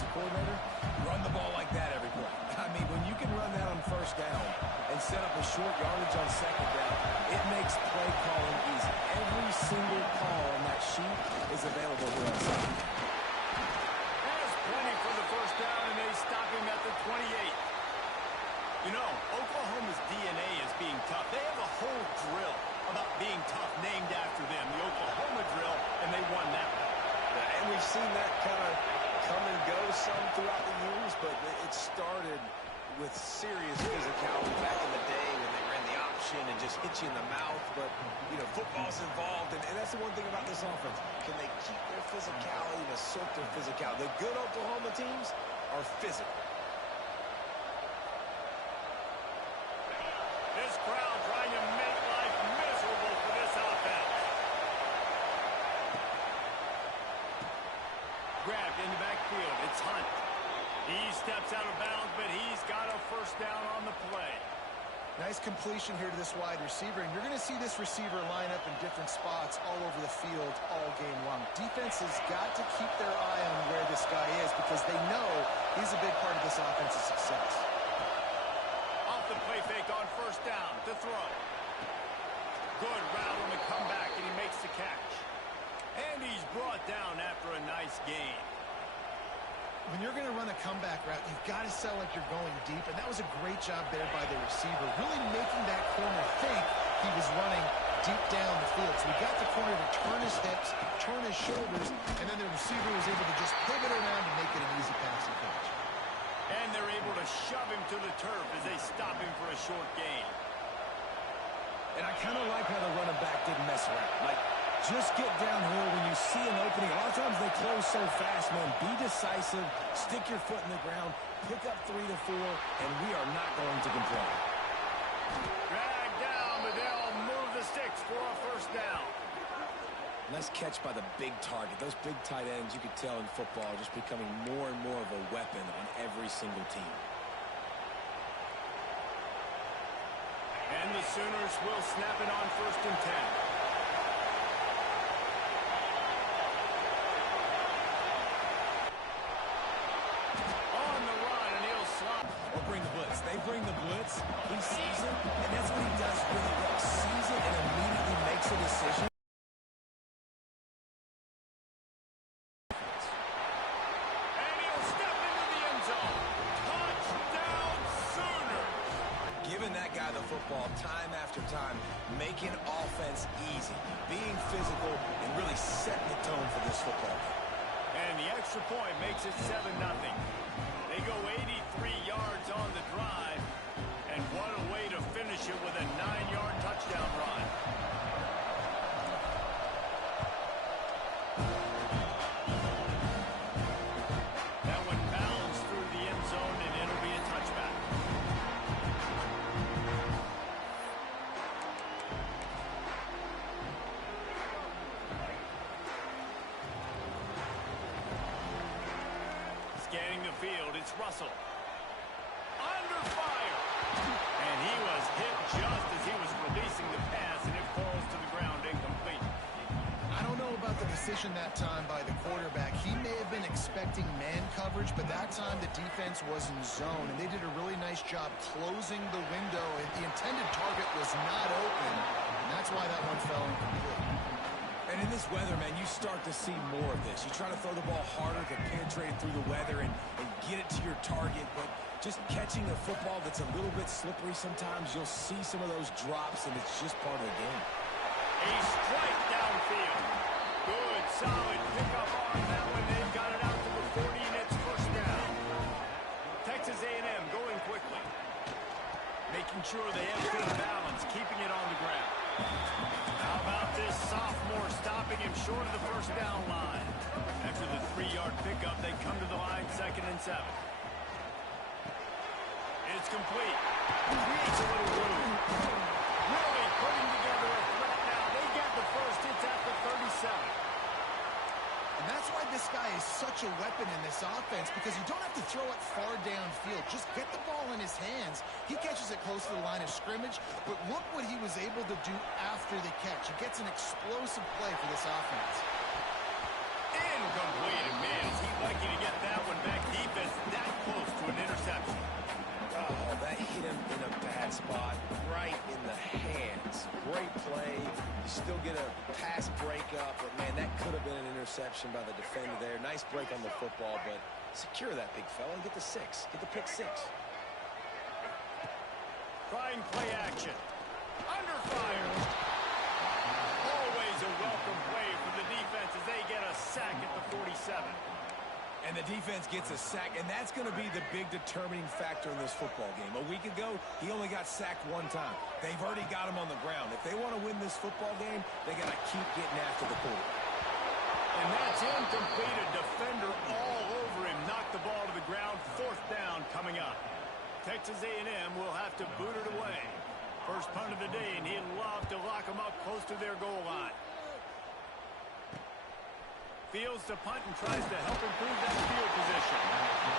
defensive coordinator, run the ball like that every play. I mean, when you can run that on first down and set up a short yardage on second down, it makes play calling easy. Every single call on that sheet is available here on Sunday. There's plenty for the first down, and they stop him at the 28. You know, Oklahoma's DNA is being tough. They have a whole drill about being tough named after them, the Oklahoma drill, and they won that one. And we've seen that kind of come and go some throughout the years, but it started with serious physicality back in the day when they ran the option and just hit you in the mouth. But, you know, football's involved, and that's the one thing about this offense. Can they keep their physicality and assert their physicality? The good Oklahoma teams are physical. This crowd trying to make life miserable for this offense. Grabbed in the backfield. It's Hunt. He steps out of bounds, but he's got a first down on the play. Nice completion here to this wide receiver, and you're going to see this receiver line up in different spots all over the field all game long. Defense has got to keep their eye on where this guy is because they know he's a big part of this offense's success. Off the play fake on first down to throw. Good route on the comeback, and he makes the catch. And he's brought down after a nice gain. When you're going to run a comeback route, you've got to sell like you're going deep, and that was a great job there by the receiver, really making that corner think he was running deep down the field. So he got the corner to turn his hips, turn his shoulders, and then the receiver was able to just pivot around and make it an easy passing catch. And they're able to shove him to the turf as they stop him for a short gain. And I kind of like how the running back didn't mess around. Like, just get downhill when you see an opening. A lot of times they close so fast, man. Be decisive, stick your foot in the ground, pick up 3 to 4, and we are not going to complain. Drag down, but they'll move the sticks for a first down. Nice catch by the big target. Those big tight ends, you could tell in football, are just becoming more and more of a weapon on every single team. And the Sooners will snap it on 1st and 10. They bring the blitz, he sees it, and that's what he does really well. Sees it and immediately makes a decision. And he'll step into the end zone. Touchdown, Sooner! Giving that guy the football time after time, making offense easy, being physical, and really setting the tone for this football game. And the extra point makes it 7-0. They go 83 yards on the drive, and what a way to finish it with a 9-yard touchdown run. That one bounds through the end zone, and it'll be a touchback. Scanning the field, it's Russell. Under fire! And he was hit just as he was releasing the pass, and it falls to the ground incomplete. I don't know about the decision that time by the quarterback. He may have been expecting man coverage, but that time the defense was in zone, and they did a really nice job closing the window, and the intended target was not open, and that's why that one fell incomplete. And in this weather, man, you start to see more of this. You try to throw the ball harder to penetrate through the weather and get it to your target, but just catching a football that's a little bit slippery sometimes, you'll see some of those drops, and it's just part of the game. A strike downfield. Good, solid pickup on that one. They've got it out to the 40, and it's first down. Texas A&M going quickly. Making sure they have good balance, keeping it on the ground. How about this sophomore stopping him short of the first down line? After the 3-yard pickup, they come to the line 2nd and 7. It's complete. Creates a little room. Really putting together a threat now. They get the first. It's at the 37. And that's why this guy is such a weapon in this offense, because you don't have to throw it far downfield. Just get the ball in his hands. He catches it close to the line of scrimmage, but look what he was able to do after the catch. He gets an explosive play for this offense. Incomplete. Man, is he lucky to get that one back. He interception by the defender there. Nice break on the football, but secure that big fella and get the 6. Get the pick 6. Trying play action. Under fire. Always a welcome play for the defense as they get a sack at the 47. And the defense gets a sack, and that's going to be the big determining factor in this football game. A week ago, he only got sacked 1 time. They've already got him on the ground. If they want to win this football game, they got to keep getting after the quarterback. And that's incomplete. A defender all over him. Knocked the ball to the ground. 4th down coming up. Texas A&M will have to boot it away. First punt of the day, and he'd love to lock them up close to their goal line. Fields to punt and tries to help improve that field position.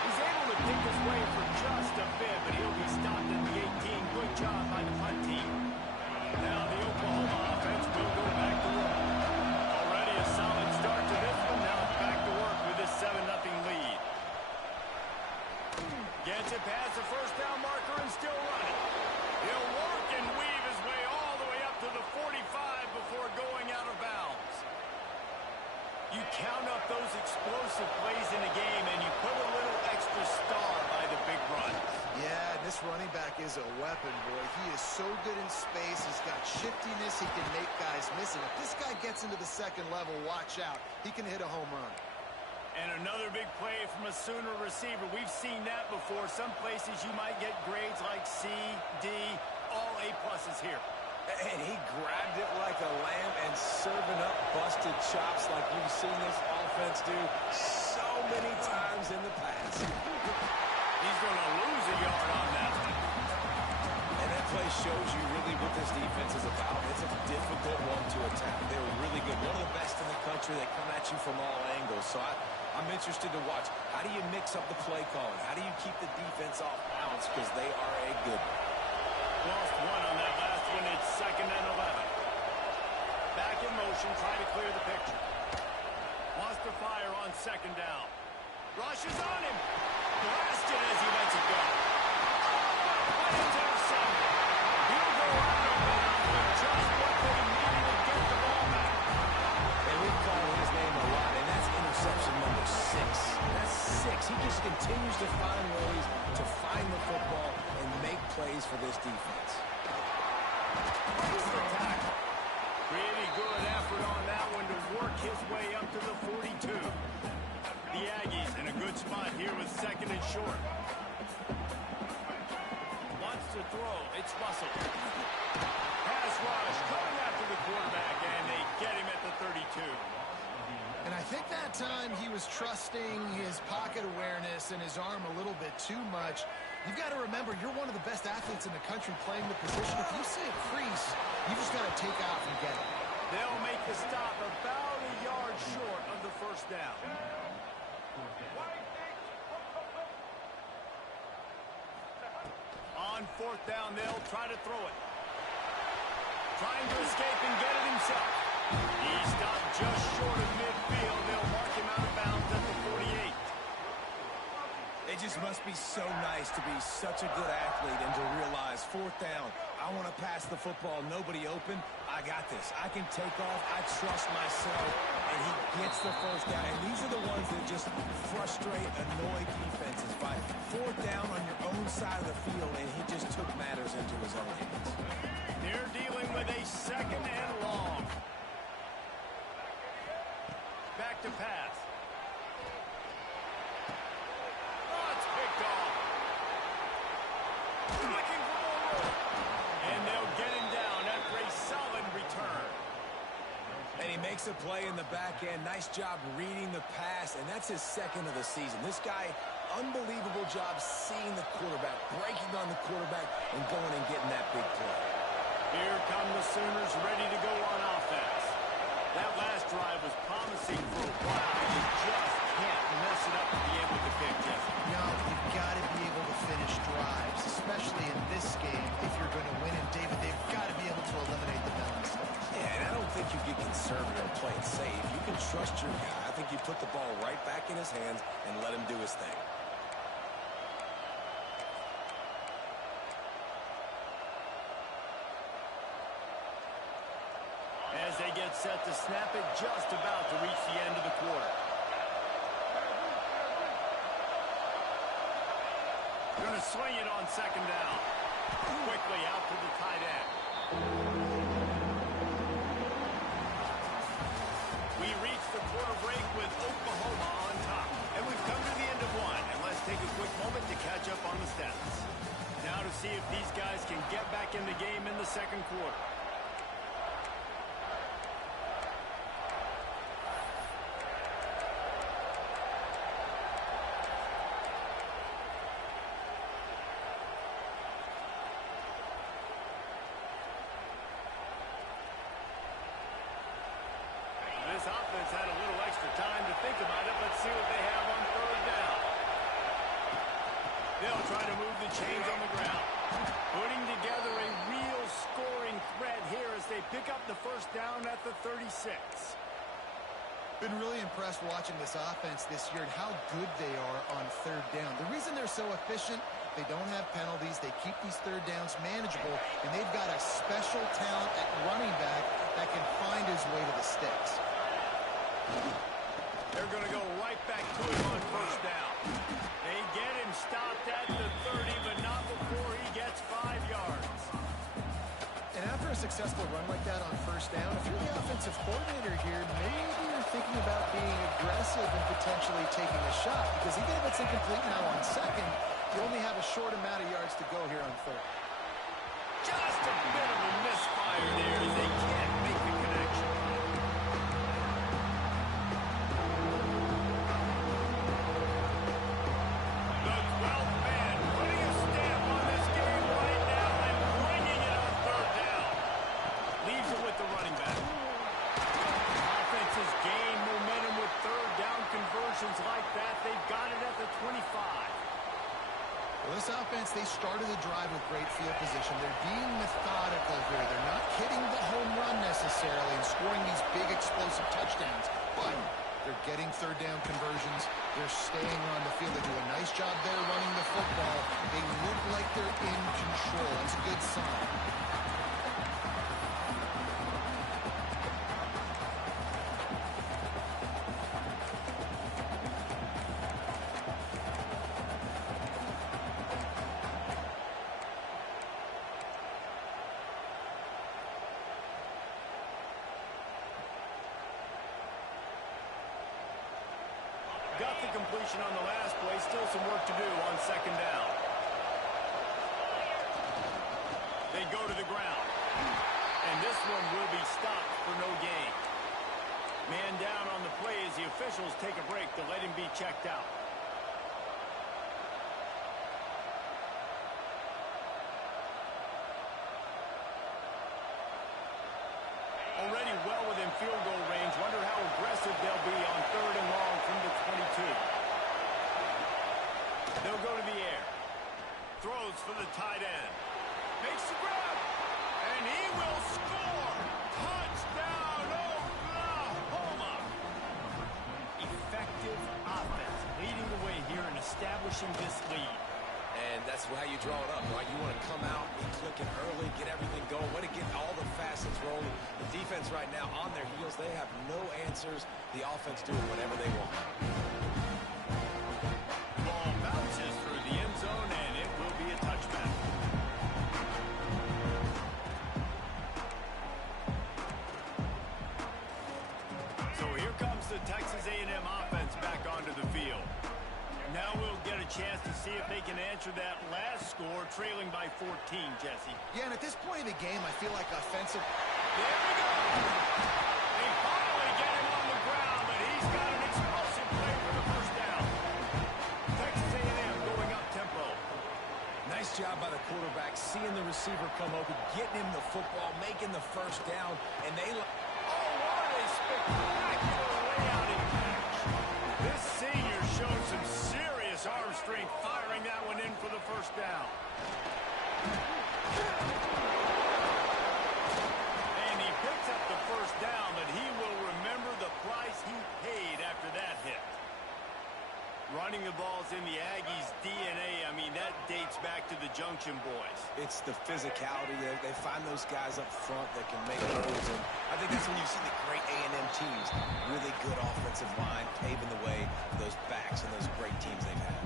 He's able to kick his way for just a bit, but he'll be stopped at the 18. Good job by the punt team. Now the Oklahoma offense will go back to work. Already a solid start to this one. Now it's back to work with this 7-0 lead. Gets it past the first down marker and still running. He'll work and weave his way all the way up to the 45 before going out of bounds. You count up those explosive plays in a game, and you put a little extra star by the big run. Yeah, this running back is a weapon, boy. He is so good in space. He's got shiftiness. He can make guys miss. And if this guy gets into the second level, watch out. He can hit a home run. And another big play from a Sooner receiver. We've seen that before. Some places you might get grades like C, D, all A-pluses here. And he grabbed it like a lamb and serving up busted chops like you've seen this offense do so many times in the past. He's going to lose a yard on that one. And that play shows you really what this defense is about. It's a difficult one to attack. They're really good. One of the best in the country. They come at you from all angles. So I'm interested to watch. How do you mix up the play calling? How do you keep the defense off balance? Because they are a good one. Lost 1 on that last one. It's 2nd and 11. Back in motion, try to clear the picture. Wants to fire on 2nd down. Rushes on him. Blasted as he lets it go. Went intercepted. He'll go out of bounds with just what they needed to get the ball back. And we've called his name a lot, and that's interception number 6. That's 6. He just continues to find ways to find the football and make plays for this defense. Nice attack. Pretty good effort on that one to work his way up to the 42. The Aggies in a good spot here with 2nd and short. Wants to throw. It's Russell. Pass rush coming after the quarterback, and they get him at the 32. And I think that time he was trusting his pocket awareness and his arm a little bit too much. You've got to remember, you're one of the best athletes in the country playing the position. If you see a crease, you just got to take off and get it. They'll make the stop about a yard short of the 1st down. On 4th down, they'll try to throw it. Trying to escape and get it himself. He stopped just short of midfield. They'll mark him out of bounds at the 48. It just must be so nice to be such a good athlete and to realize 4th down, I want to pass the football, nobody open, I got this. I can take off, I trust myself, and he gets the 1st down. And these are the ones that just frustrate, annoy defenses by 4th down on your own side of the field, and he just took matters into his own hands. They're dealing with a 2nd and long. Back to pass. Oh, it's picked off. Looking for more room. And they'll get him down after a solid return. And he makes a play in the back end. Nice job reading the pass, and that's his 2nd of the season. This guy, unbelievable job seeing the quarterback, breaking on the quarterback, and going and getting that big play. Here come the Sooners ready to go on offense. That last drive was promising for a while. You just can't mess it up at the end with the pick, Jesse. No, you've got to be able to finish drives, especially in this game if you're going to win. And, David, they've got to be able to eliminate the penalties. Yeah, and I don't think you get conservative and play it safe. You can trust your guy. I think you put the ball right back in his hands and let him do his thing. As they they get set to snap it just about to reach the end of the quarter. Going to swing it on second down. Quickly out to the tight end. We reach the quarter break with Oklahoma on top. And we've come to the end of one. And let's take a quick moment to catch up on the stats. Now to see if these guys can get back in the game in the second quarter. This offense had a little extra time to think about it. Let's see what they have on third down. They'll try to move the chains on the ground. Putting together a real scoring threat here as they pick up the first down at the 36. Been really impressed watching this offense this year and how good they are on third down. The reason they're so efficient, they don't have penalties. They keep these third downs manageable, and they've got a special talent at running back that can find his way to the sticks. They're going to go right back to him on first down. They get him stopped at the 30, but not before he gets 5 yards. And after a successful run like that on first down, if you're the offensive coordinator here, maybe you're thinking about being aggressive and potentially taking a shot, because even if it's incomplete now on second, you only have a short amount of yards to go here on third. Just a bit of a misfire there as they can't make the connection. The 12th man putting a stamp on this game right now and bringing it on third down. Leaves it with the running back. Offenses gain momentum with third down conversions like that. They've got it at the 25. Well, this offense, they started the drive with great field position. They're being methodical here. They're not hitting the home run necessarily and scoring these big explosive touchdowns, but they're getting third down conversions. They're staying on the field. They do a nice job there running the football. They look like they're in control. That's a good sign. Got the completion on the last play. Still some work to do on second down. They go to the ground. And this one will be stopped for no gain. Man down on the play as the officials take a break to let him be checked out. Already well within field goal range. Wonder how aggressive they'll be on third and long from the 22. They'll go to the air. Throws for the tight end. Makes the grab. And he will score. Touchdown, Oklahoma. Effective offense leading the way here and establishing this lead. And that's how you draw it up, right? You want to come out, be clicking early, get everything going, want to get all the facets rolling. The defense right now on their heels, they have no answers. The offense doing whatever they want. Ball bounces through the end zone, and it will be a touchback. So here comes the Texas A&M offense back onto the field. Now we'll get a chance to see if they can answer that last score, trailing by 14, Jesse. Yeah, and at this point of the game, I feel like offensive... There we go! They finally get him on the ground, but he's got an explosive play for the first down. Texas A&M going up tempo. Nice job by the quarterback, seeing the receiver come open, getting him the football, making the first down, and they... Oh, what a spectacular layout and catch. This senior showed some serious arm strength, firing that one in for the first down. And he picks up the first down, but he will remember the price he paid after that hit. Running the ball's in the Aggies' DNA. I mean, that dates back to the Junction boys. It's the physicality. They find those guys up front that can make moves, and I think that's when you see the great A&M teams, really good offensive line, paving the way for those backs and those great teams they've had.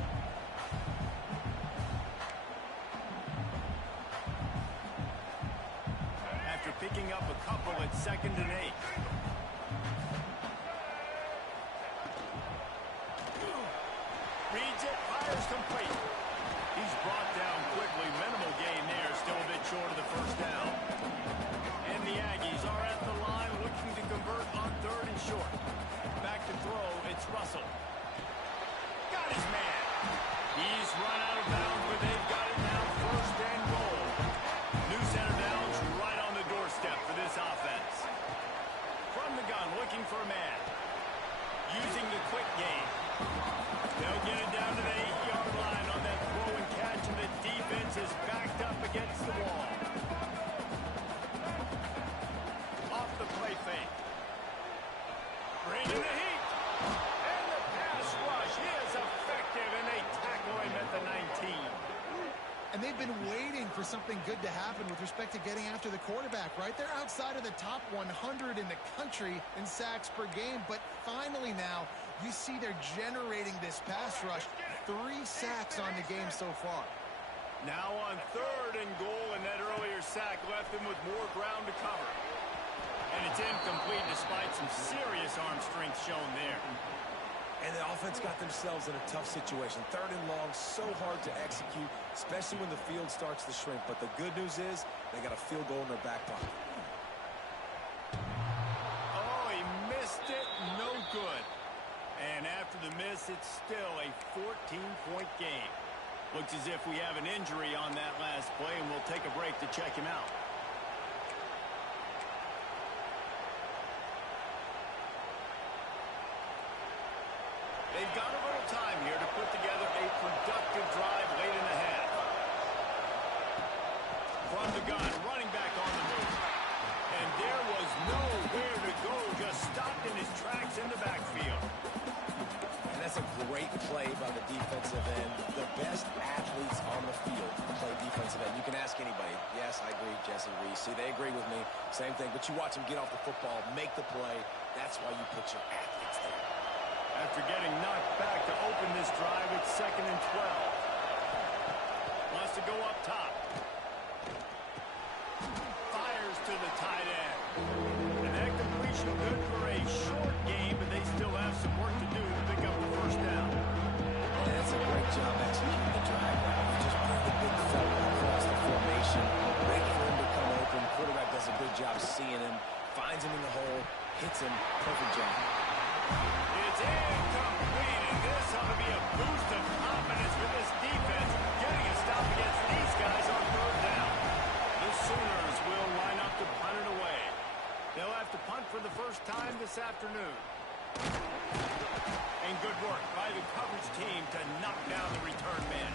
After picking up a couple at 2nd and 8. Reads it, fires complete. He's brought down quickly. Minimal gain there, still a bit short of the first down. And the Aggies are at the line looking to convert on 3rd and short. Back to throw, it's Russell. Got his man. He's run out of bounds, but they've got it now 1st and goal. New center downs right on the doorstep for this offense. From the gun, looking for a man. Using the quick game. They'll get it down to the 8-yard line on that throw and catch, and the defense is backed up against the wall. Off the play fake. Bringing the heat. And the pass rush is effective, and they tackle him at the 19. And they've been waiting for something good to happen with respect to getting after the quarterback, right? They're outside of the top 100 in the country in sacks per game, but finally now you see they're generating this pass rush. 3 sacks on the game so far. Now on 3rd and goal, and that earlier sack left him with more ground to cover. And it's incomplete despite some serious arm strength shown there. And the offense got themselves in a tough situation. 3rd and long, so hard to execute, especially when the field starts to shrink. But the good news is they got a field goal in their back pocket. Oh, he missed it. No good. And after the miss, it's still a 14-point game. Looks as if we have an injury on that last play, and we'll take a break to check him out. They've got a little time here to put together a productive drive late in the half. From the gun, running back on the move. And there was nowhere to go, just stopped in his tracks in the backfield. And that's a great play by the defensive end. The best athletes on the field play defensive end. You can ask anybody. Yes, I agree, Jesse Reese. See, they agree with me. Same thing. But you watch them get off the football, make the play. That's why you put your athletes there. After getting knocked back to open this drive, it's 2nd and 12. Wants to go up top. Fires to the tight end. And that completion good for a short game, but they still have some work to do to pick up the first down. And that's a great job executing the drive. You just bring the big fella across the formation, wait for him to come open. Quarterback does a good job seeing him, finds him in the hole, hits him. Perfect job. It's incomplete, and this ought to be a boost of confidence for this defense, getting a stop against these guys on 3rd down. The Sooners will line up to punt it away. They'll have to punt for the first time this afternoon. And good work by the coverage team to knock down the return man.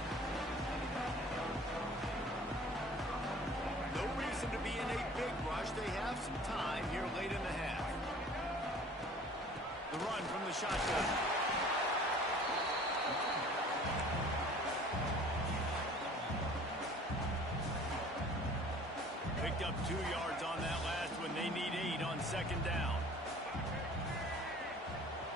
No reason to be in a big rush. They have some time here late in the half. The run from the shotgun. Picked up 2 yards on that last one. They need 8 on 2nd down.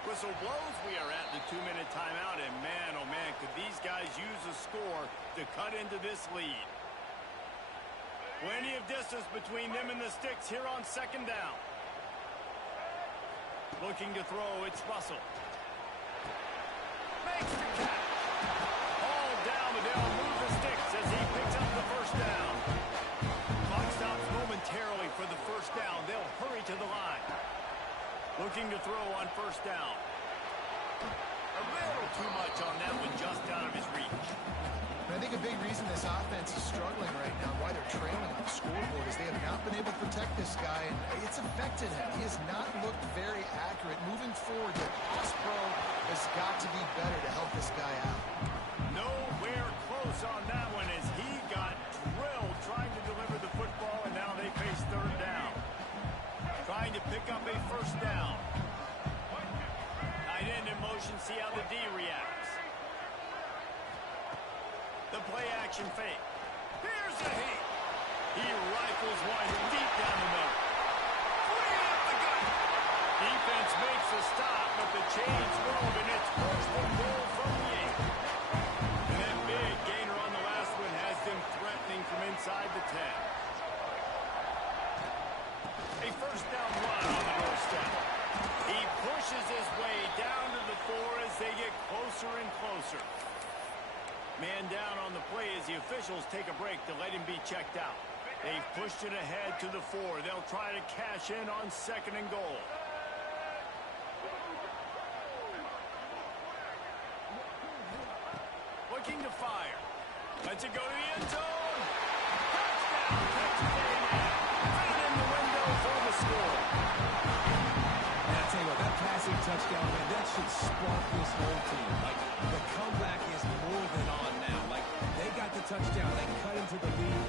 Whistle blows. We are at the 2-minute timeout, and man, oh man, could these guys use a score to cut into this lead. Plenty of distance between them and the sticks here on 2nd down. Looking to throw, it's Russell. Makes the catch. All down, but they'll move the sticks as he picks up the first down. Clock stops momentarily for the first down. They'll hurry to the line. Looking to throw on 1st down. A little too much on that one, just out of his reach. I think a big reason this offense is struggling right now, why they're trailing on the scoreboard, is they have not been able to protect this guy, and it's affected him. He has not looked very accurate. Moving forward, the pass pro has got to be better to help this guy out. Nowhere close on that one as he got drilled trying to deliver the football, and now they face 3rd down. Trying to pick up a 1st down. Tight end in motion, see how the D reacts. The play action fake. Here's a heat. He rifles one deep down the middle. Putting it up the gut. Defense makes a stop, but the chains move, and it's first and goal from the 8. And that big gainer on the last one has them threatening from inside the 10. A first down run on the doorstep. He pushes his way down to the 4 as they get closer and closer. Man down on the play as the officials take a break to let him be checked out. They've pushed it ahead to the 4. They'll try to cash in on 2nd and goal. Looking to fire. Lets it go to the end zone. Touchdown, Texas A&M. Right in the window for the score. And I tell you what, that passing touchdown, man, that should spark this whole team. Like, the comeback is more than on now. Like, they got the touchdown. They cut into the lead.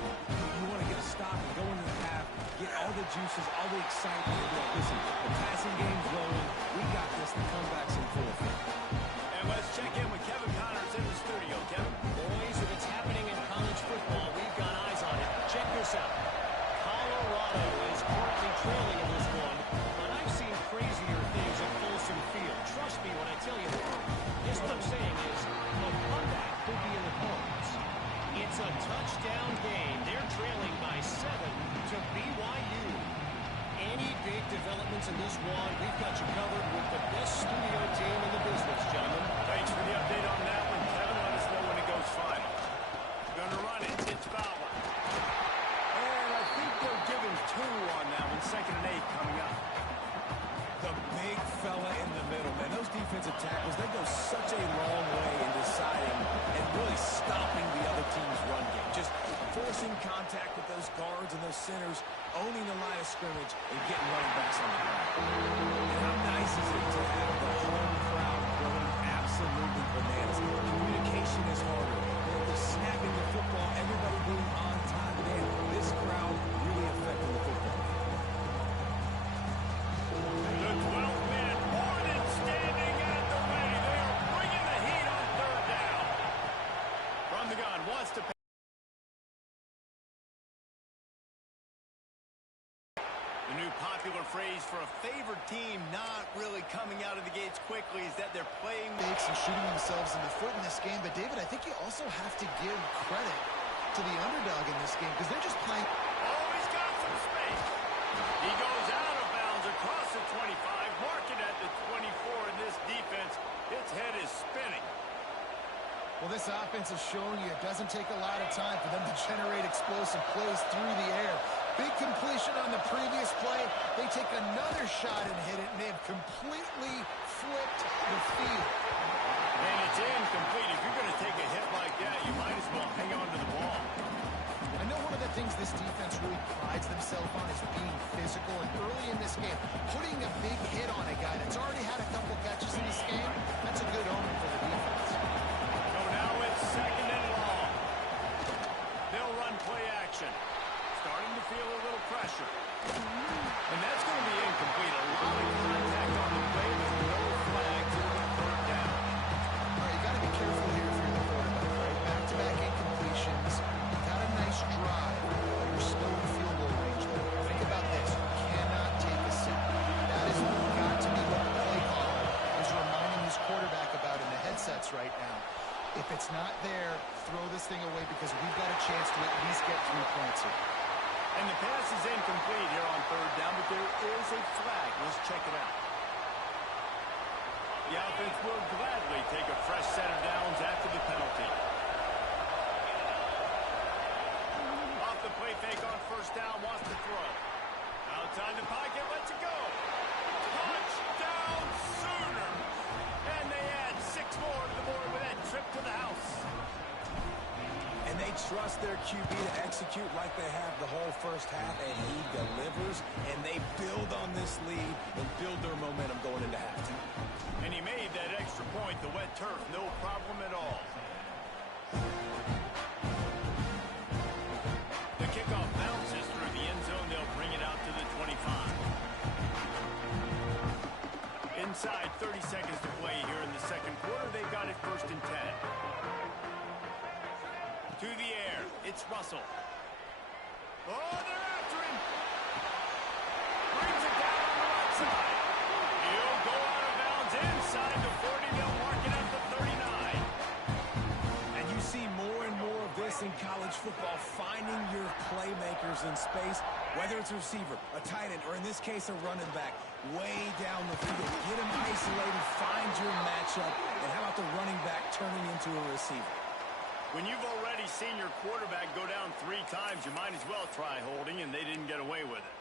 You want to get a stop and go into the half, get all the juices, all the excitement. Listen, the passing game's rolling. We got this. The comeback's in full effect. And let's check in with Kevin Connors in the studio. Kevin? Boys, if it's happening in college football, we've got eyes on it. Check this out. Colorado is currently trailing in this one, but I've seen crazier things at Folsom Field. Trust me when I tell you that. Here's what I'm saying is, a comeback could be in the cards. It's a touchdown game. They're trailing by 7 to BYU. Any big developments in this one, we've got you covered with the best studio team in the business, gentlemen. Thanks for the update on that one, Kevin. Let us know when it goes final. Gonna run it. It's Fowler. And I think they'll give him 2 on that one. 2nd and 8 coming up. The big fella in the middle, man. Those defensive tackles, they go such a long way in deciding and really stopping the other team's run game. Just forcing contact with those guards and those centers, owning the line of scrimmage, and getting running backs on the ground. And how nice is it to have the home crowd going absolutely bananas? Communication is harder. They're snapping the football, everybody being on time. Man, this crowd really affecting the football. The 12th man, Horton standing at the ready. They are bringing the heat on 3rd down. From the gun, wants to pass. The new popular phrase for a favored team not really coming out of the gates quickly is that they're playing Mistakes and shooting themselves in the foot in this game. But, David, I think you also have to give credit to the underdog in this game because they're just playing. Oh, he's got some space. He goes out of bounds across the 25, marking at the 24, and this defense, its head is spinning. Well, this offense is showing you it doesn't take a lot of time for them to generate explosive plays through the air. Big completion on the previous play. They take another shot and hit it, and they've completely flipped the field. And it's incomplete. If you're going to take a hit like that, you might as well hang on to the ball. I know one of the things this defense really prides themselves on is being physical, and early in this game, putting a big hit on a guy that's already had a couple catches in this game, that's a good omen for the defense. So now it's 2nd and long. They'll run play action. Starting to feel a little pressure. And that's going to be incomplete. A lot of contact on the play. There's no flag to the 3rd down. All right, you got to be careful here if you're the quarterback, right? Back-to-back incompletions. You got a nice drive. You're still in field goal range, though. Think about this. You cannot take a seat. That is got to be what the play caller is reminding his quarterback about in the headsets right now. If it's not there, throw this thing away because we've got a chance to at least get 3 points here. And the pass is incomplete here on 3rd down, but there is a flag. Let's check it out. The offense will gladly take a fresh set of downs after the penalty. Off the play fake on 1st down, wants to throw. Outside the pocket, lets it go. Touchdown Sooners! And they add 6 more to the board with that trip to the house. And they trust their QB to execute like they have the whole first half, and he delivers, and they build on this lead and build their momentum going into halftime. And he made that extra point, the wet turf, no problem at all. The kickoff bounces through the end zone. They'll bring it out to the 25. Inside 30 seconds to play here in the 2nd quarter. They've got it 1st and 10. To the air. It's Russell. Oh, they're after him. Brings it down on the right side. He'll go out of bounds inside the 40. They'll mark it at the 39. And you see more and more of this in college football, finding your playmakers in space, whether it's a receiver, a tight end, or in this case, a running back, way down the field. Get them isolated, find your matchup, and how about the running back turning into a receiver? When you've already seen your quarterback go down 3 times, you might as well try holding, and they didn't get away with it.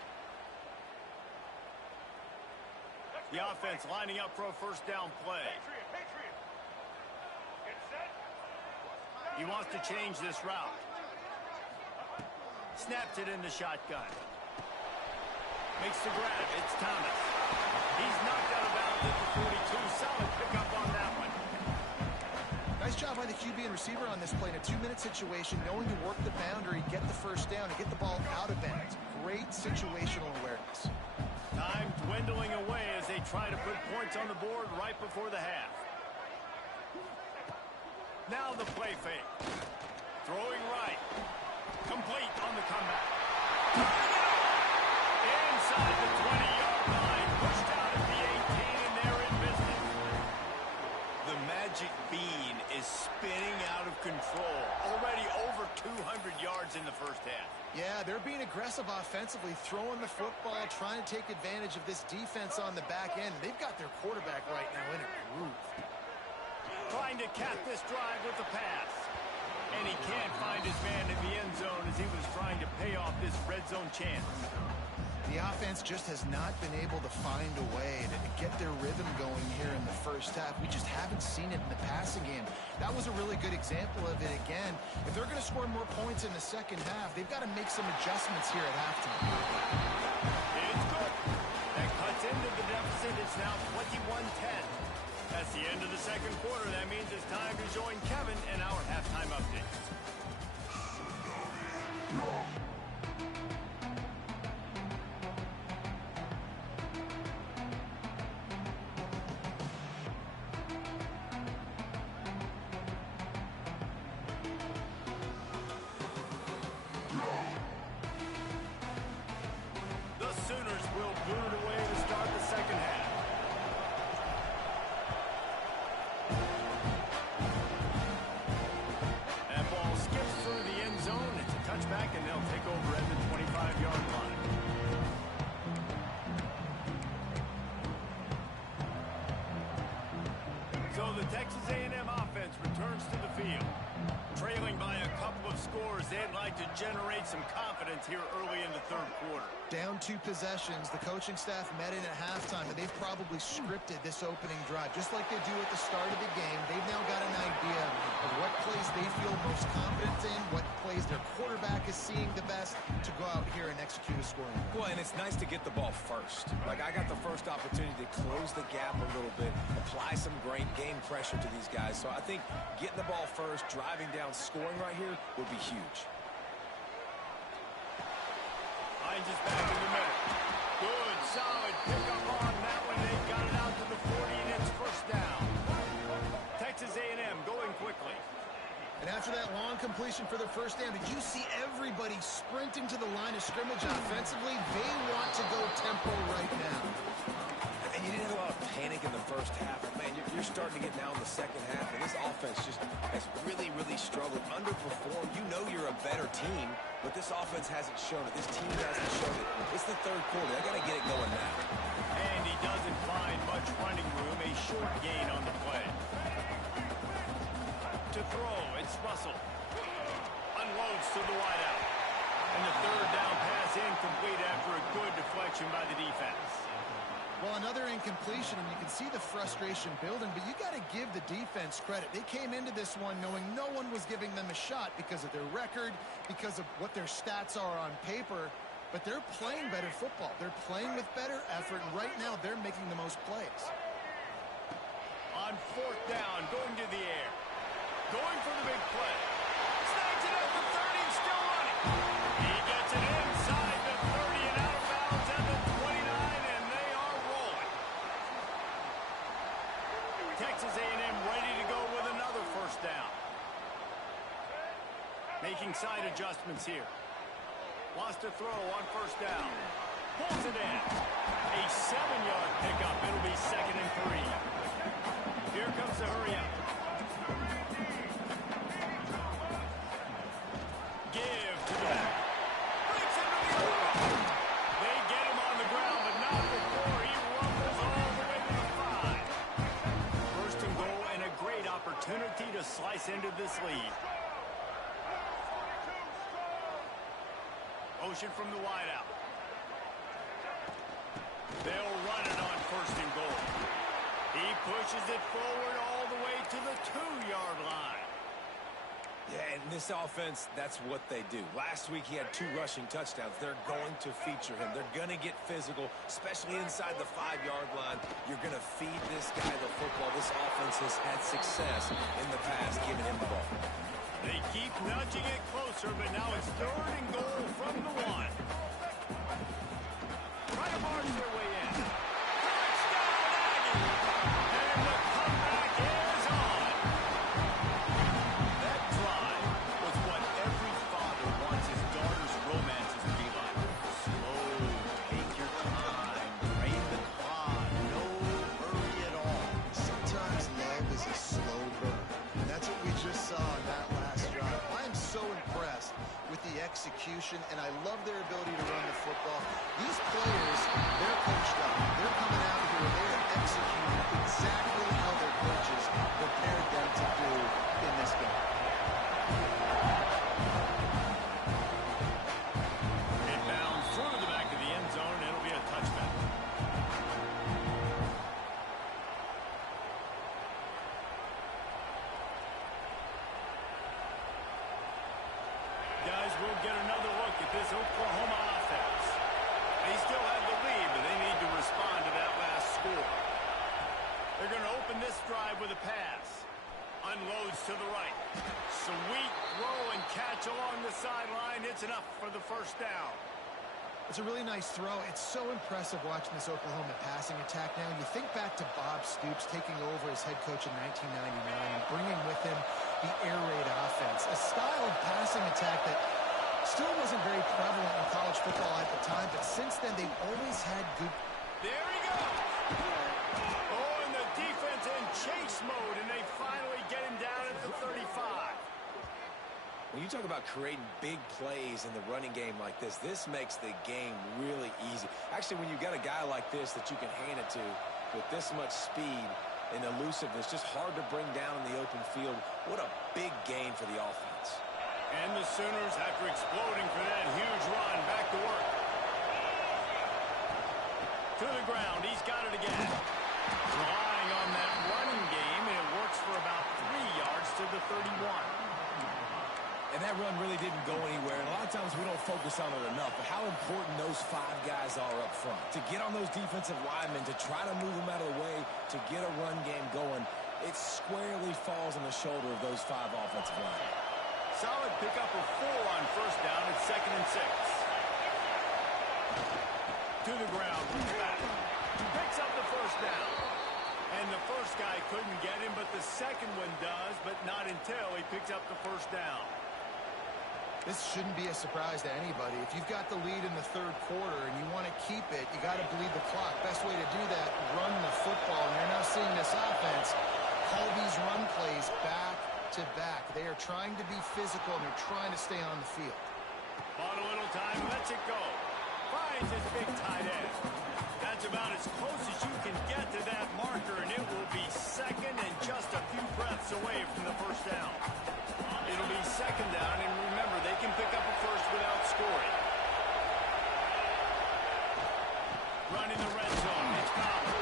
The offense lining up for a first down play. He wants to change this route. Snaps it in the shotgun. Makes the grab. It's Thomas. He's knocked out of bounds at the 42. Solid pickup on that one. Nice job by the QB and receiver on this play in a 2-minute situation, knowing to work the boundary, get the first down, and get the ball out of bounds. Great situational awareness. Time dwindling away as they try to put points on the board right before the half. Now the play fake. Throwing right. Complete on the comeback. Inside the 20-yard line. Pushed out at the 18, and they're in business. The magic bean is spinning out of control. Already over 200 yards in the first half. Yeah, they're being aggressive offensively, throwing the football, trying to take advantage of this defense on the back end. They've got their quarterback right now in a groove. Trying to cap this drive with the pass. And he can't find his man in the end zone as he was trying to pay off this red zone chance. The offense just has not been able to find a way to get their rhythm going here in the first half. We just haven't seen it in the passing game. That was a really good example of it again. If they're going to score more points in the second half, they've got to make some adjustments here at halftime. It's good. That cuts into the deficit. It's now 21-10. That's the end of the second quarter. That means it's time to join Kevin in our halftime updates. The Sooners will boot it away to start the second half. That ball skips through the end zone. It's a touchback, and they'll take over at the 25-yard line. So the Texas A&M offense returns to the field. Trailing by a couple of scores, they'd like to generate some confidence here early in the third quarter. Down 2 possessions, the coaching staff met in at halftime, and they've probably scripted this opening drive. Just like they do at the start of the game, they've now got an idea of what plays they feel most confident in, what plays their quarterback is seeing the best to go out here and execute a scoring drive. Well, and it's nice to get the ball first. Like, I got the first opportunity to close the gap a little bit, apply some great game pressure to these guys. So I think getting the ball first, driving down, scoring right here would be huge. Hines is back in the middle. Good, solid pickup on that one. They got it out to the 40, and it's first down. Texas A&M going quickly. And after that long completion for their first down, did you see everybody sprinting to the line of scrimmage offensively? They want to go tempo right now. And you didn't have a lot of panic in the first half. Man, you're starting to get now in the second half, and this offense just has really, really struggled, underperformed. You know you're a better team, but this offense hasn't shown it. This team hasn't shown it. It's the third quarter. They got to get it going now. And he doesn't find much running room. A short gain on the play. To throw, it's Russell. Unloads to the wideout. And the third down pass incomplete after a good deflection by the defense. Well, another incompletion, and you can see the frustration building, but you got to give the defense credit. They came into this one knowing no one was giving them a shot because of their record, because of what their stats are on paper, but they're playing better football. They're playing with better effort, and right now they're making the most plays. On fourth down, going to the air. Going for the big play. Snags it at the 30, still running. He gets it inside the 30 and out of bounds at the 29, and they are rolling. Texas A&M ready to go with another first down. Making side adjustments here. Lost a throw on first down. Pulls it in. A 7-yard pickup. It'll be 2nd and 3. Here comes the hurry up. Give to the back. Breaks into the open. They get him on the ground, but not before he rumbles all the way to the 5. First and goal and a great opportunity to slice into this lead. Motion from the wideout. They'll run it on 1st and goal. He pushes it forward all the way to the 2-yard line. Yeah, and this offense, that's what they do. Last week he had 2 rushing touchdowns. They're going to feature him. They're going to get physical, especially inside the 5-yard line. You're going to feed this guy the football. This offense has had success in the past giving him the ball. They keep nudging it closer, but now it's 3rd and goal from the 1. Try to march their way in. Touchdown, Aggie! And the comeback is on. That drive was what every father wants his daughter's romances to be like. Slow, take your time, drain the clock, no hurry at all. Sometimes love is a slow burn. And that's what we just saw in that last drive. I am so impressed with the execution, and I love their ability to run the football. These players, they're coached up. They're coming out here, they are executing exactly how their coaches prepared them to do in this game. Inbound through the back of the end zone, and it'll be a touchback. Guys, we'll get another look at this Oklahoma offense. They still have the lead, but they need to respond to that last score. They're going to open this drive with a pass. Unloads to the right. Sweet throw and catch along the sideline. It's enough for the 1st down. It's a really nice throw. It's so impressive watching this Oklahoma passing attack now. You think back to Bob Stoops taking over as head coach in 1999 and bringing with him the air raid offense, a style of passing attack that still wasn't very prevalent in college football at the time, but since then they've always had good... There he goes. Oh, and the defense in chase mode, and they finally get him down at the 35. When you talk about creating big plays in the running game like this makes the game really easy. Actually, when you got a guy like this that you can hand it to with this much speed and elusiveness, just hard to bring down in the open field, what a big gain for the offense. And the Sooners, after exploding for that huge run, back to work. To the ground, he's got it again. Relying on that running game, and it works for about 3 yards to the 31. And that run really didn't go anywhere. And a lot of times we don't focus on it enough, but how important those 5 guys are up front. To get on those defensive linemen, to try to move them out of the way, to get a run game going, it squarely falls on the shoulder of those 5 offensive linemen. Solid pickup of 4 on 1st down at 2nd and 6. To the ground, back. Picks up the 1st down. And the first guy couldn't get him, but the second one does, but not until he picks up the 1st down. This shouldn't be a surprise to anybody. If you've got the lead in the 3rd quarter and you want to keep it, you got to bleed the clock. Best way to do that, run the football. And you're now seeing this offense call these run plays back to back. They are trying to be physical, and they're trying to stay on the field. Bought a little time, lets it go. Finds his big tight end. That's about as close as you can get to that marker, and it will be 2nd and just a few breaths away from the 1st down. It'll be 2nd down, and remember, they can pick up a 1st without scoring. Running the red zone, it's Powell.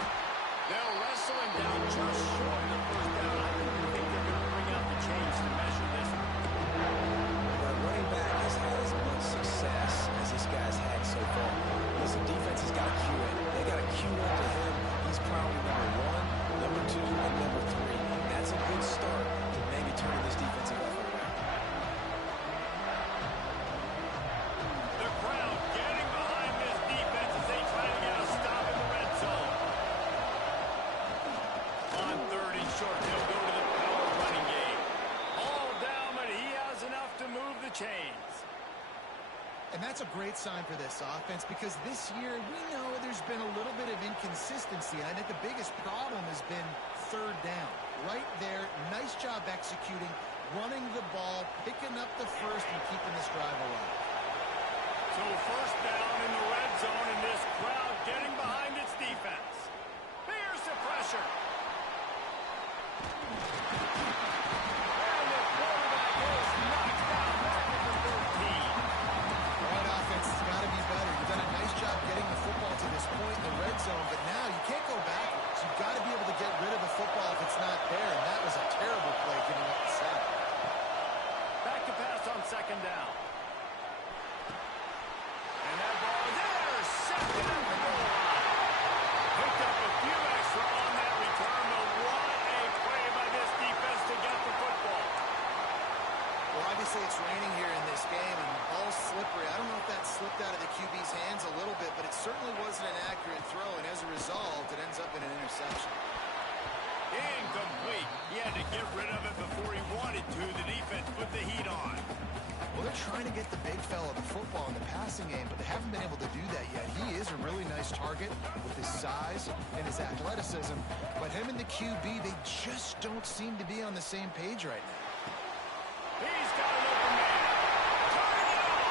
They'll wrestle him down just short of the 1st down. I don't think they're going to bring out the chains to measure this one. The running back has had as much success as this guy's had so far. Listen, defense has got to cue in. They got to cue into him. He's probably number 1, number 2, and number 3. That's a good start to maybe turning this defensive effort around. chains. And that's a great sign for this offense because this year we know there's been a little bit of inconsistency. And I think the biggest problem has been third down. Right there, nice job executing, running the ball, picking up the first, and keeping this drive alive. So first down in the red zone, and this crowd getting behind its defense. Here's the pressure. And the quarterback is knocked down back at the 13. All right, offense, it's got to be better. You've done a nice job getting the football to this point in the red zone, but now you can't go backwards. You've got to be able to get rid of the football if it's not there, and that was a terrible play giving up the sack. Back to pass on second down. And that ball is intercepted at the goal line. Picked up a few extra on that return, but what a play by this defense to get the football. Well, obviously it's raining here in this game, and the ball's slippery. I don't know if that slipped out of the QB's hands a little bit, but it certainly wasn't an accurate throw, and as a result, it ends up in an interception. Incomplete. He had to get rid of it before he wanted to. The defense put the heat on. Well, they're trying to get the big fella the football in the passing game, but they haven't been able to do that yet. He is a really nice target with his size and his athleticism, but him and the QB, they just don't seem to be on the same page right now. He's got an open man. Turning it on.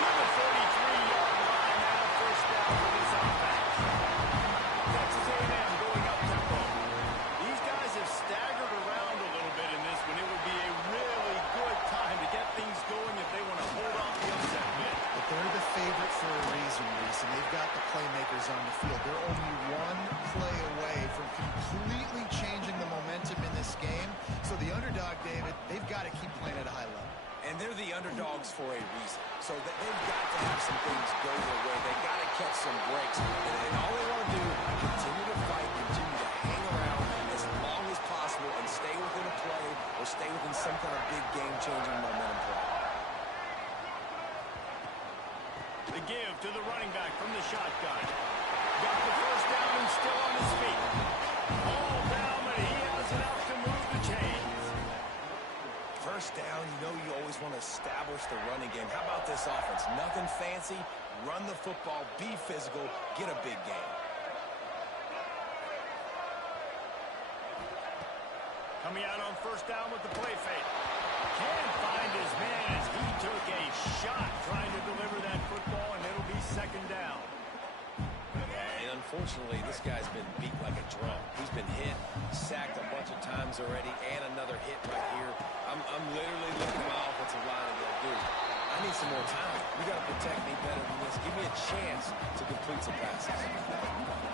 To the 43-yard line. Now first down for this offense. Texas A&M going up tempo. These guys have staggered around a little bit in this one. It would be a really good time to get things going if they want to hold off the upset bid. But they're the favorite for a reason, Reese, and they've got the playmakers on the field. They're only one play away from completely changing the momentum in this game. So the underdog, David, they've got to keep playing at a high level. And they're the underdogs for a reason. So they've got to have some things go their way. They've got to catch some breaks. And all they want to do, continue to fight, continue to hang around as long as possible and stay within a play or stay within some kind of big game-changing momentum play. The give to the running back from the shotgun. Got the first down and still on his feet. All down, but he has enough to move the chains. First down, you know you always want to establish the running game. How about this offense? Nothing fancy. Run the football, be physical, get a big game. Coming out on first down with the play fake. Can't find his man as he took a shot trying to deliver that football, and it'll be second down. And unfortunately, this guy's been beat like a drum. He's been hit, sacked a bunch of times already, and another hit right here. I'm literally looking at my offensive line and go, dude, I need some more time. You got to protect me better than this. Give me a chance to complete some passes.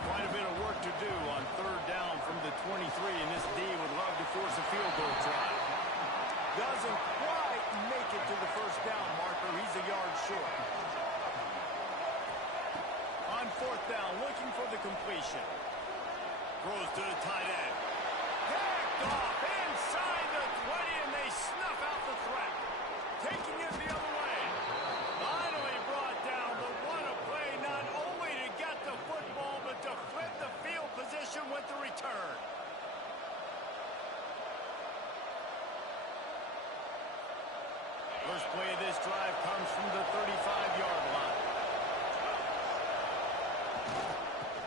Quite a bit of work to do on third down from the 23, and this D would love to force a field goal try. Doesn't quite make it to the first down marker. He's a yard short. On fourth down, looking for the completion. Throws to the tight end. Picked off inside the 20, and they snuff out the threat. Taking it the other way. Finally brought down the one-a-play, not only to get the football, but to flip the field position with the return. First play of this drive comes from the 35-yard line.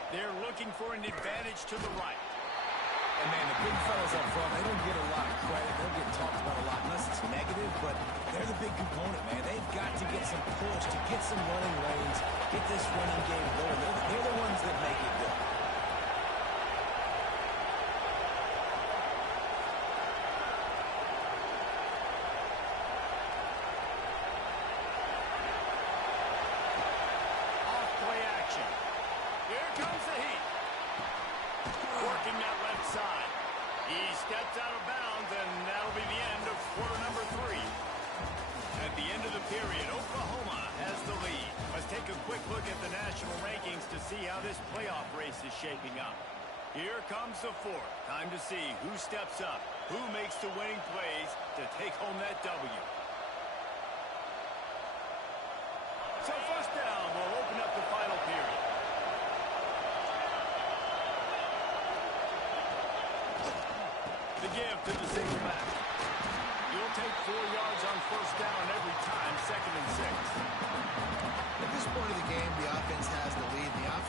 They're looking for an advantage to the right. And, man, the big fellas up front, they don't get a lot of credit. They don't get talked about a lot unless it's negative, but they're the big component, man. They've got to get some push, to get some running lanes, get this running game going. They're the ones that make it go. Off-play action. Here comes the heat. Working that left side. He steps out of bounds, and that'll be the end of quarter number 3. At the end of the period, Oklahoma has the lead. Let's take a quick look at the national rankings to see how this playoff race is shaping up. Here comes the fourth. Time to see who steps up, who makes the winning plays to take home that W. So first down will open up the final period. The give to the single back. He'll take 4 yards on first down.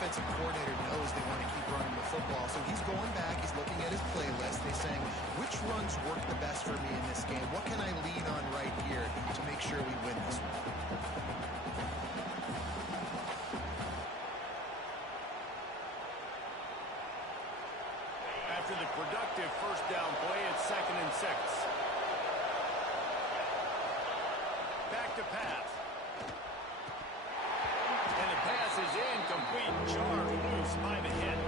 offensive coordinator knows they want to keep running the football, so he's going back, he's looking at his playlist, and he's saying, which runs work the best for me in this game? What can I lean on right here to make sure we win this one? After the productive first down play, it's 2nd and 6. Back to pass. And the pass is incomplete. Jarred loose by the hit.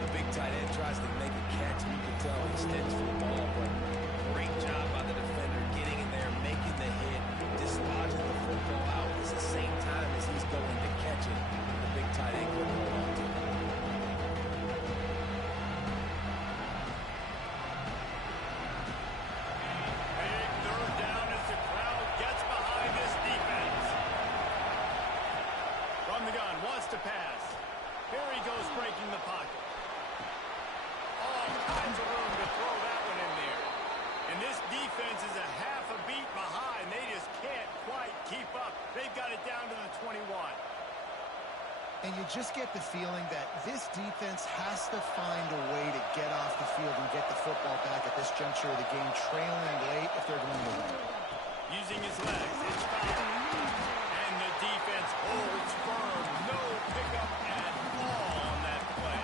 The big tight end tries to make a catch, and you can tell he extends for the ball, but great job by the defender getting in there, making the hit, dislodging the football out at the same time as he's going to catch it. The big tight end couldn't hold on to it. To pass. Here he goes, breaking the pocket. All kinds of room to throw that one in there. And this defense is a half a beat behind. They just can't quite keep up. They've got it down to the 21. And you just get the feeling that this defense has to find a way to get off the field and get the football back at this juncture of the game, trailing late if they're going to win. Using his legs, it's foul. And the defense holds firm. No pickup at all on that play.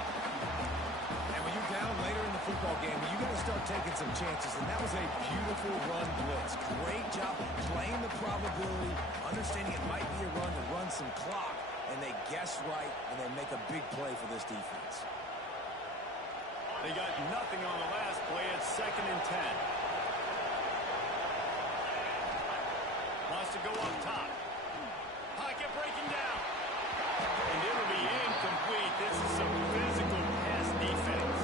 And when you're down later in the football game, you got to start taking some chances, and that was a beautiful run blitz. Great job playing the probability, understanding it might be a run to run some clock, and they guess right, and they make a big play for this defense. They got nothing on the last play. It's 2nd and 10. Wants to go up top. Pocket breaking down. And it'll be incomplete. This is some physical pass defense.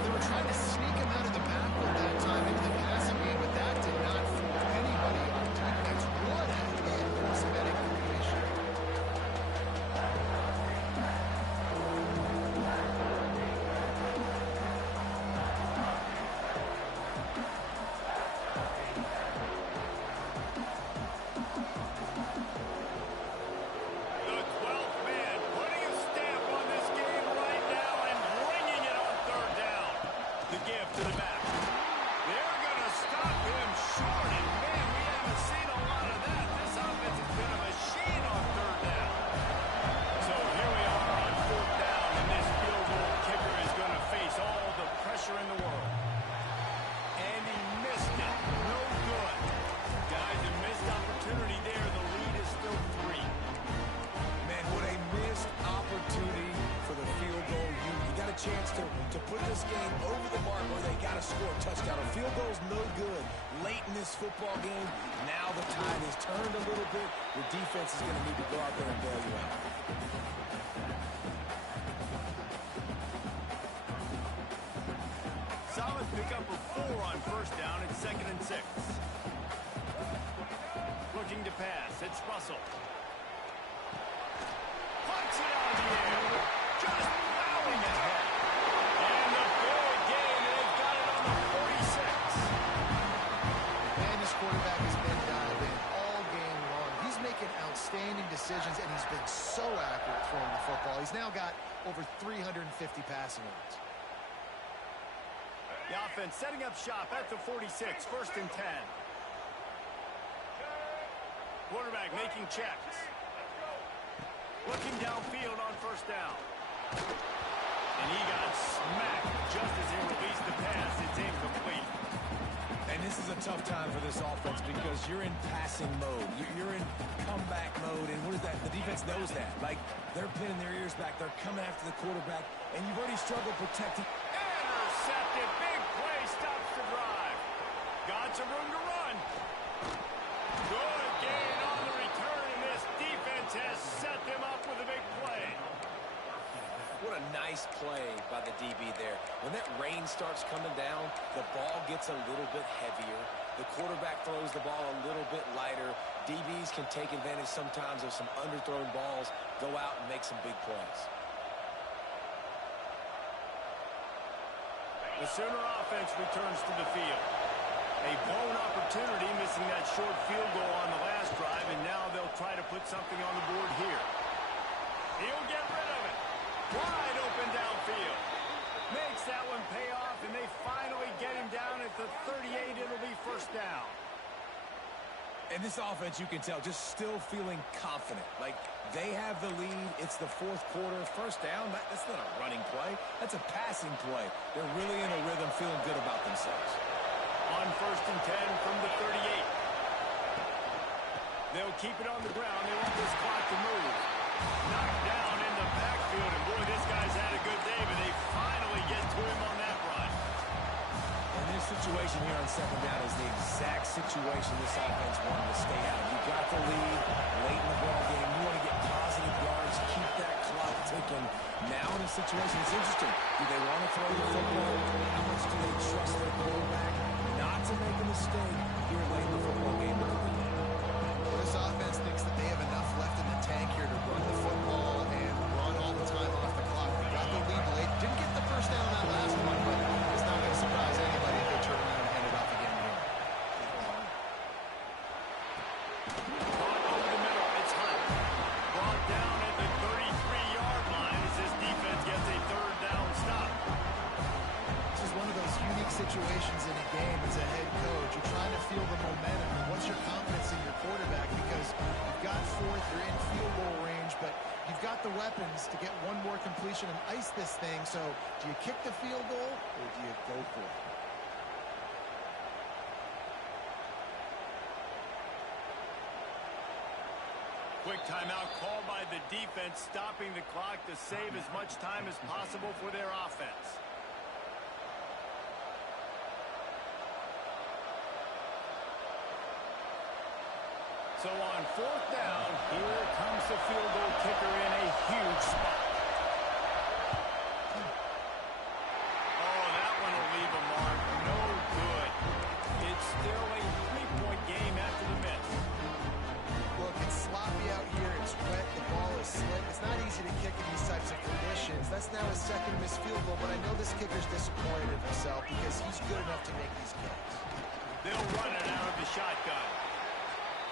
They were trying to sneak him out of the backfield that time into the passing game, but that did not fool anybody on defense. What a hit for Semitic creation. Chance to put this game over the mark where they got to score a touchdown. A field goal's no good late in this football game. Now the tide has turned a little bit. Your defense is going to need to go out there and bail you out. Solid pickup of 4 on first down. It's 2nd and 6. Looking to pass. It's Russell. Punts it out of the air. Just plowing ahead. And the big gain. They've got it on the 46. And this quarterback has been dialed in all game long. He's making outstanding decisions, and he's been so accurate throwing the football. He's now got over 350 passing yards. The offense setting up shop at the 46, 1st and 10. Quarterback making checks. Looking downfield on first down. And he got smacked just as he released the pass. It's incomplete. And this is a tough time for this offense because you're in passing mode. You're in comeback mode, and what is that? The defense knows that. Like, they're pinning their ears back. They're coming after the quarterback, and you've already struggled protecting. Intercepted. Big play. Stops the drive. Got some room to run. Good gain on the return, and this defense has set them up with a big play. What a nice play by the DB there. When that rain starts coming down, the ball gets a little bit heavier. The quarterback throws the ball a little bit lighter. DBs can take advantage sometimes of some underthrown balls, go out and make some big plays. The Sooner offense returns to the field. A blown opportunity, missing that short field goal on the last drive, and now they'll try to put something on the board here. He'll get rid of it. Wide open downfield. Makes that one pay off, and they finally get him down at the 38. It'll be first down. And this offense, you can tell, just still feeling confident. Like, they have the lead. It's the fourth quarter. First down, that's not a running play. That's a passing play. They're really in a rhythm, feeling good about themselves. On 1st and 10 from the 38. They'll keep it on the ground. They want this clock to move. Knocked down in the backfield, and boy, this guy's had a good day, but they finally get to him on that run. And this situation here on second down is the exact situation this offense wanted to stay out. You got the lead late in the ball game. You want to get positive yards, keep that clock ticking. Now in a situation, it's interesting. Do they want to throw the football? How much do they trust their quarterback not to make a mistake here late in the football game with the lead? Well, this offense thinks that they have enough left in the tank here to run the football and run all the time off the clock. They got the lead late. Didn't get the first down on that last one, but it's not going to surprise anybody if they turn around and hand it off again here. Caught over the middle. It's Hunt. Brought down at the 33-yard line as this defense gets a third down stop. This is one of those unique situations in a game as a head coach. You're trying to feel the momentum. And what's your confidence in your quarterback? Because you've got fourth, you're in field goal range, but you've got the weapons to get one more completion and ice this thing. So do you kick the field goal or do you go for it? Quick timeout called by the defense, stopping the clock to save as much time as possible for their offense. So on fourth down, here comes the field goal kicker in a huge spot. Oh, that one will leave a mark. No good. It's still a three-point game after the miss. Look, it's sloppy out here. It's wet. The ball is slick. It's not easy to kick in these types of conditions. That's now his second missed field goal, but I know this kicker's disappointed in himself because he's good enough to make these kicks. They'll run it out of the shotgun.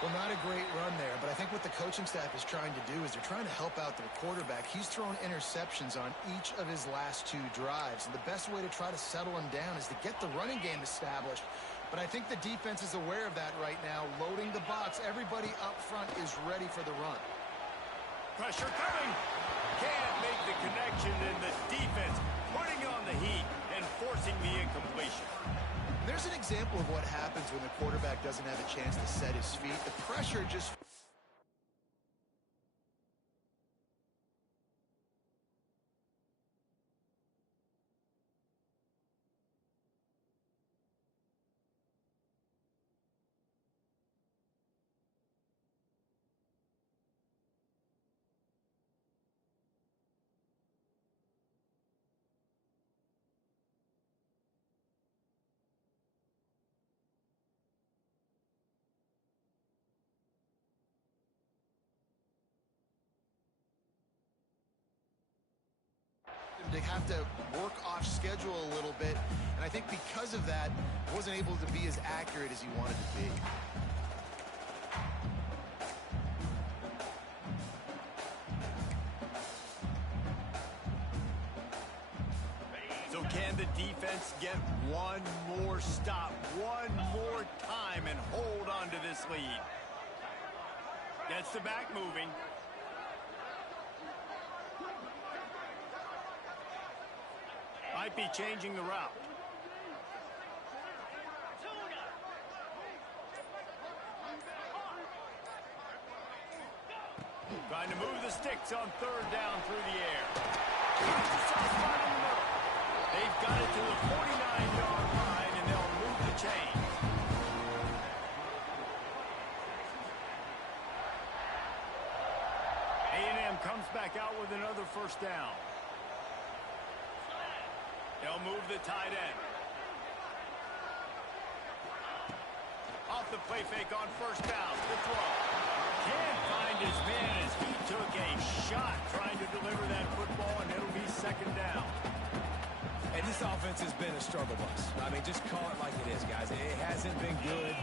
Well, not a great run there, but I think what the coaching staff is trying to do is they're trying to help out their quarterback. He's thrown interceptions on each of his last two drives, and the best way to try to settle him down is to get the running game established. But I think the defense is aware of that right now, loading the box. Everybody up front is ready for the run. Pressure coming. Can't make the connection, and the defense putting on the heat and forcing the incompletion. There's an example of what happens when the quarterback doesn't have a chance to set his feet. The pressure just... They have to work off schedule a little bit, and I think because of that, wasn't able to be as accurate as he wanted to be. So can the defense get one more stop, one more time, and hold on to this lead? Gets the back moving. Might be changing the route. Trying to move the sticks on third down through the air. Finds a soft spot in the middle. They've got it to the 49-yard line, and they'll move the chains. A&M comes back out with another first down. They'll move the tight end. Off the play fake on first down. The throw. Can't find his man as he took a shot trying to deliver that football, and it'll be second down. And this offense has been a struggle bus. I mean, just call it like it is, guys. It hasn't been good,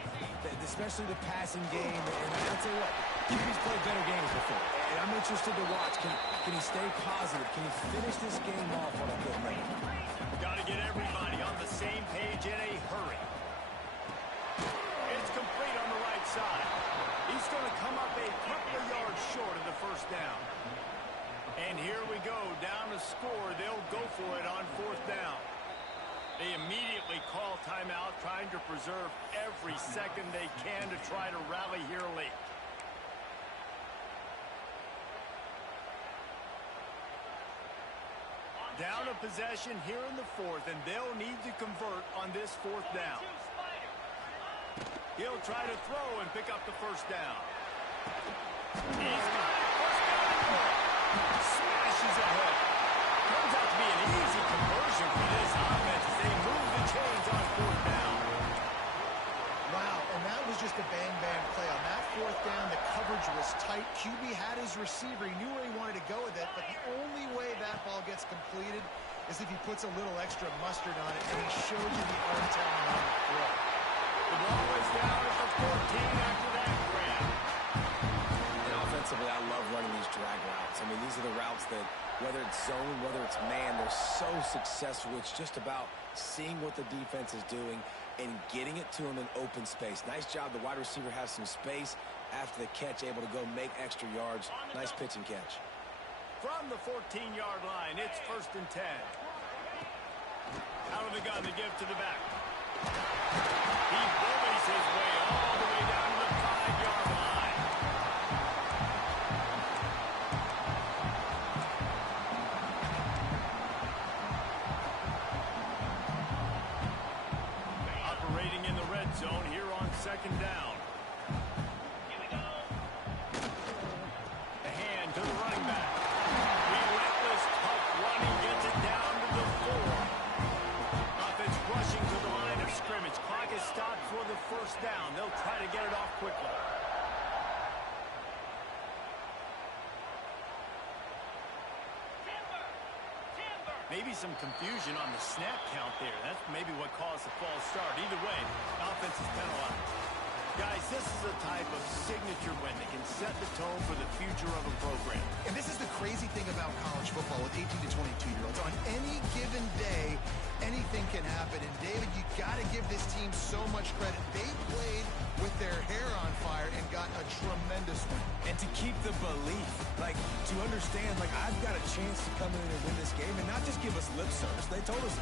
especially the passing game. And I'll tell you what, he's played better games before. and I'm interested to watch. Can he stay positive? Can he finish this game off on a good note? Got to get everybody on the same page in a hurry. It's complete on the right side. He's going to come up a couple of yards short of the first down. And here we go, down to score. They'll go for it on fourth down. They immediately call timeout, trying to preserve every second they can to try to rally here late. Down a possession here in the fourth, and they'll need to convert on this fourth down. He'll try to throw and pick up the first down. He's got it. First down and more. Smashes ahead. Turns out to be an easy conversion for this offense as they move the chains on fourth down. Wow, and that was just a bang-bang play. On that fourth down, the coverage was tight. QB had his receiver. He knew where he wanted to go with it, but the only way that ball gets completed is if he puts a little extra mustard on it, and he showed you the arm talent on the throw. The ball is down at the 14 after that grab. And offensively, I love running these drag routes. I mean, these are the routes that, whether it's zone, whether it's man, they're so successful. It's just about seeing what the defense is doing and getting it to him in open space. Nice job. The wide receiver has some space after the catch, able to go make extra yards. Nice pitch and catch. From the 14-yard line, it's 1st and 10. Out of the gun to give to the back. He bullies his way all the way down to the 5-yard line. Operating in the red zone here on 2nd down. Here we go. The hand to the running back. Relentless, tough running gets it down to the 4. Offense rushing to the line of scrimmage. Clock is stopped for the first down. They'll try to get it off quickly. Maybe some confusion on the snap count there. That's maybe what caused the false start. Either way, offense is penalized. Guys, this is a type of signature win that can set the tone for the future of a program. And this is the crazy thing about college football with 18 to 22-year-olds. On any given day, anything can happen. And, David, you got to give this team so much credit. They played with their hair on fire and got a tremendous win. And to keep the belief, to understand, I've got a chance to come in and win this game and not just give us lip service. They told us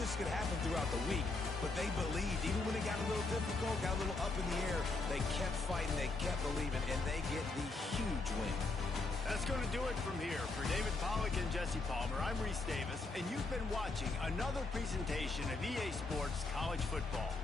this could happen throughout the week, but they believed. Even when it got a little difficult, got a little up in the air, they kept fighting, they kept believing, and they get the huge win. That's going to do it from here. For David Pollack and Jesse Palmer, I'm Reese Davis, and you've been watching another presentation of EA Sports College Football.